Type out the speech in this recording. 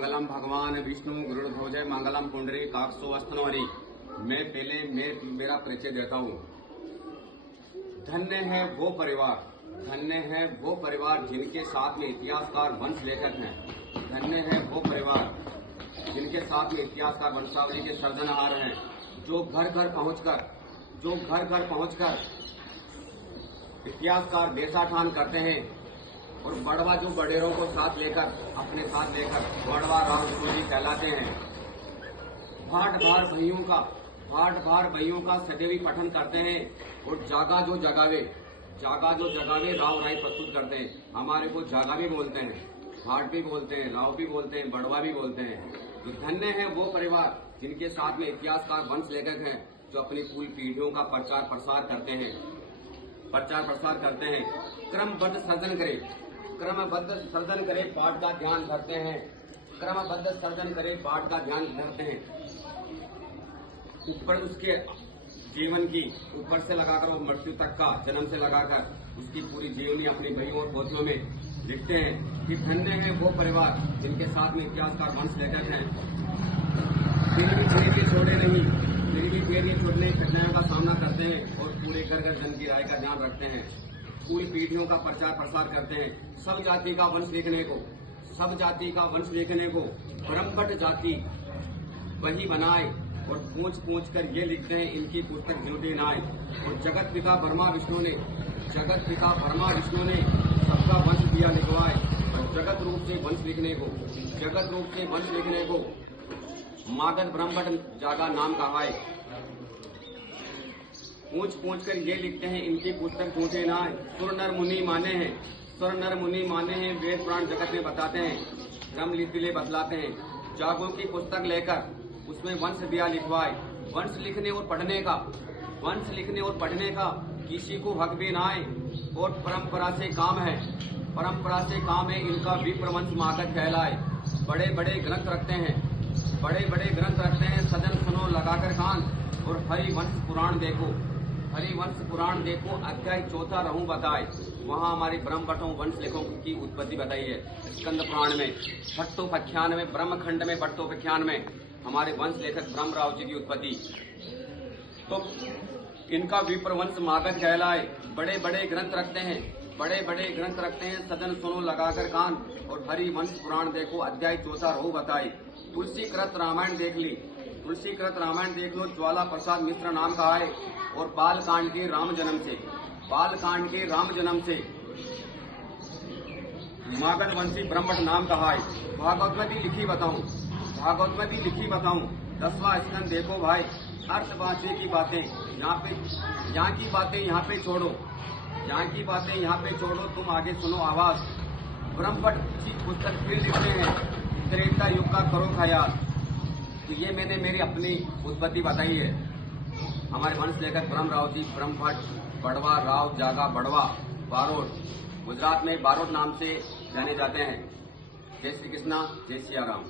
मंगलम भगवान विष्णु गुरुध्वज मंगलम पुंडरी काक्षो वस्तनवरी। मैं पहले मेरा परिचय देता हूँ। धन्य है वो परिवार, धन्य है वो परिवार जिनके साथ में इतिहासकार वंश लेखक हैं। धन्य है वो परिवार जिनके साथ में इतिहासकार वंशावली के सर्जनहार हैं, जो घर घर पहुंचकर इतिहासकार देशाठान करते हैं और बड़वा जो बडेरों को अपने साथ लेकर बड़वा राव जी कहलाते हैं। भाट भार भइयों का सदैवी पठन करते हैं और जागा जो जगावे राव राय प्रस्तुत करते हैं। हमारे को जागा भी बोलते हैं, भाट भी बोलते हैं, राव भी बोलते हैं, बड़वा भी बोलते हैं। तो धन्य है वो परिवार जिनके साथ में इतिहासकार वंश लेखक हैं, जो अपनी पूरी पीढ़ियों का प्रचार प्रसार करते हैं। क्रमबद्ध सर्जन करे पाठ का ध्यान धरते हैं। ऊपर उसके जीवन की ऊपर से लगाकर और मृत्यु तक का जन्म से लगाकर उसकी पूरी जीवनी अपनी बहियों और पोतियों में लिखते हैं कि धन्य है वो परिवार जिनके साथ में इतिहासकार वंश लेखक हैं। फिर भी छोड़ने कठिनाइयों का सामना करते हैं और पूरे घर जन की राय का ध्यान रखते हैं। पूरी पीढ़ियों का प्रचार प्रसार करते हैं। सब जाति का वंश लिखने को ब्रह्मभट्ट जाति वही बनाए और पूछ कर ये लिखते हैं इनकी पुस्तक ज्योति नाय। और जगत पिता ब्रह्मा विष्णु ने सबका वंश दिया लिखवाए और जगत रूप से वंश लिखने को मागध ब्रह्मभट्ट जागा नाम कहाए। पूछ कर ये लिखते हैं इनकी पुस्तक झूठे नाय। सुर नर मुनि माने हैं वेद पुराण जगत में बताते हैं, क्रम लिपिले बतलाते हैं। जागों की पुस्तक लेकर उसमें वंश दिया लिखवाए। वंश लिखने और पढ़ने का किसी को हक भी ना है और परंपरा से काम है इनका विप्रवंश मागध कहलाए। बड़े बड़े ग्रंथ रखते हैं सजन सुनो लगाकर कान और हरिवंश पुराण देखो अध्याय 4 रहूं बताए। वहाँ हमारे ब्रह्मभट्टों वंश लेखों की उत्पत्ति बताई है। स्कंद पुराण में भट्टोपाख्यान में, ब्रह्मखंड में भट्टोपाख्यान में हमारे वंश लेखक ब्रह्मराव जी की उत्पत्ति। तो इनका विप्रवंश मागध कहलाए। बड़े बड़े ग्रंथ रखते हैं सजन सुनो लगाकर कान और हरिवंश पुराण देखो अध्याय 4 रहूं बताए। तुलसीकृत रामायण देख लो ज्वाला प्रसाद मिश्र नाम का है और बालकांड के राम जन्म से मागध वंशी ब्रह्मभट्ट नाम कहा है। भागवत में भी लिखी बताऊं 10वां स्कंद देखो भाई। अर्थ बांचे की बातें यहाँ की बातें यहाँ पे छोड़ो तुम आगे सुनो आवाज। ब्रह्मभट्ट की पुस्तक फिर लिखते हैं त्रेता युग का करो ख्याल। तो ये मैंने मेरी अपनी उत्पत्ति बताई है। हमारे वंश लेखक ब्रह्मराव जी ब्रह्मभट्ट बड़वा राव जागा बड़वा बारोट, गुजरात में बारोट नाम से जाने जाते हैं। जय श्री कृष्णा, जय सिया राम।